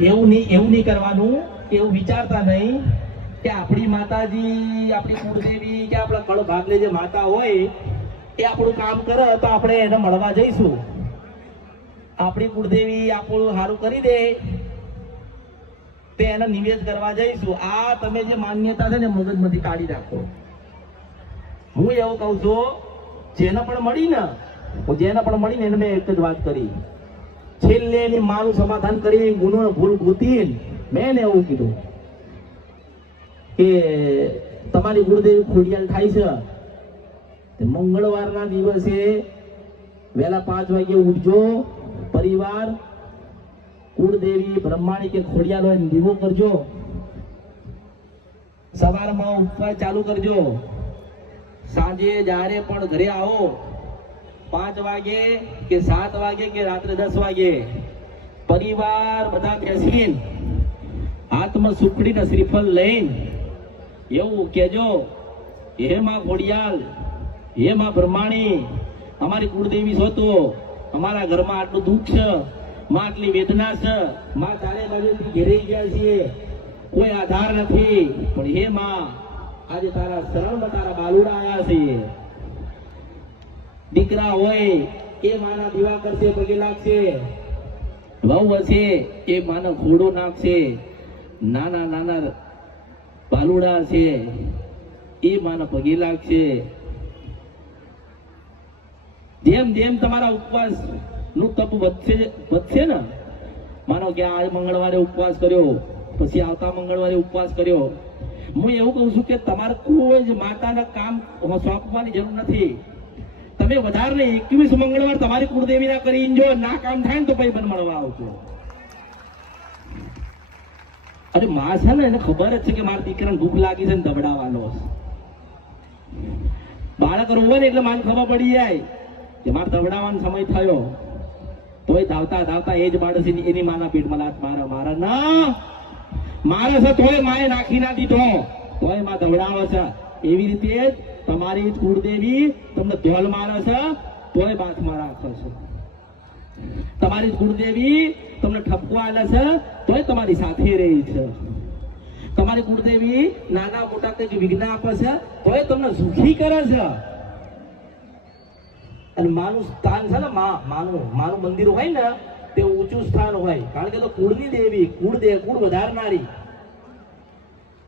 એવું નહીં કરવાનું. એવું વિચારતા નહીં કે આપણી માતાજી, આપણી કુળદેવી કે આપણા કળ ભાગલે જે માતા હોય એ આપણું કામ કરે તો આપણે એને મળવા જઈશું. આપણી કુળદેવી આપણું સારું કરી દે તે એને નિવેદ કરવા જઈશું. આ તમે જે માન્યતા છે ને મગજમાંથી કાઢી નાખો. હું એવું કહું છું, જેને પણ મળી ને એને મેં એક જ વાત કરી, છેલ્લે એની માનું સમાધાન કરી ગુનો ભૂલ ગોતી મેં એને એવું કીધું કે તમારી ગુરુદેવી ખોડિયાલ થાય છે, મંગળવારના દિવસે વહેલા 5 વાગે ઉઠજો, પરિવાર કુળદેવી બ્રહ્માણી કે ખોડિયાલ હોય દીવો કરજો, સવારમાં ઉપવાસ ચાલુ કરજો, સાંજે જ્યારે પણ ઘરે આવો 5 વાગે કે 7 વાગે કે રાત્રે 10 વાગે પરિવાર બધા બેસીને હાથમાં સુખડીને શ્રીફળ લઈને એવું કહેજો, હે માં ખોડિયાલ, હે માં બ્રહ્માણી, અમારી કુળદેવી છો તો અમારા ઘરમાં આટલું દુઃખ છે, માં આટલી વેદના છે, માં ચારે બાજુથી ઘેરાઈ ગયા છીએ, કોઈ આધાર નથી, પણ હે માં આજે તારા શરણમાં તારા બાલુડા આયા છે. દીકરા હોય એ માના દીવા કરશે, પગે લાગશે, વહુ હશે એ માનો ઘોડો નાખશે, નાના નાના બાલુડા છે એ માના પગે લાગશે. જેમ જેમ તમારા ઉપવાસ નું તપ વધશે ને, માનો કે આ મંગળવારે ઉપવાસ કર્યો, પછી આવતા મંગળવારે ઉપવાસ કર્યો, હું એવું કહું છું કે તમારે કોઈ જ માતાના કામ સોંપવાની જરૂર નથી. તમે વધારે નહીં 21 મંગળવાર તમારી કુળદેવીના કરીને જો ના કામ થાય ને તો પછી મને મળવા આવજો. અરે માં છે ને એને ખબર જ છે કે મારા દીકરાને ભૂખ લાગી છે ને દબડાવવાનો બાળક રોવે ને એટલે મને ખબર પડી જાય કે મારે દબડાવવાનો સમય થયો, તોય ધાવતા ધાવતા એ જ બાળક એની માના પેટમાં લાત મારા ના મારે છે, તોય માએ નાખી ના દીધો, તોય માં દબડાવે છે. એવી રીતે જ તમારી કુળદેવી તમને ધોલ મારે છે, તોય બાથમાં રાખે છે. તમારી કુળદેવી તમને ઠપકો આલે છે, તોય તમારી સાથે રહી છે. તમારી કુળદેવી નાના મોટા કંઈક વિઘ્ન આપે છે, તોય તમને સુખી કરે છે. અને માનું સ્થાન છે ને, માનું મંદિર હોય ને તે ઊંચું સ્થાન હોય, કારણ કે તો કુળની દેવી, કુળ વધારનારી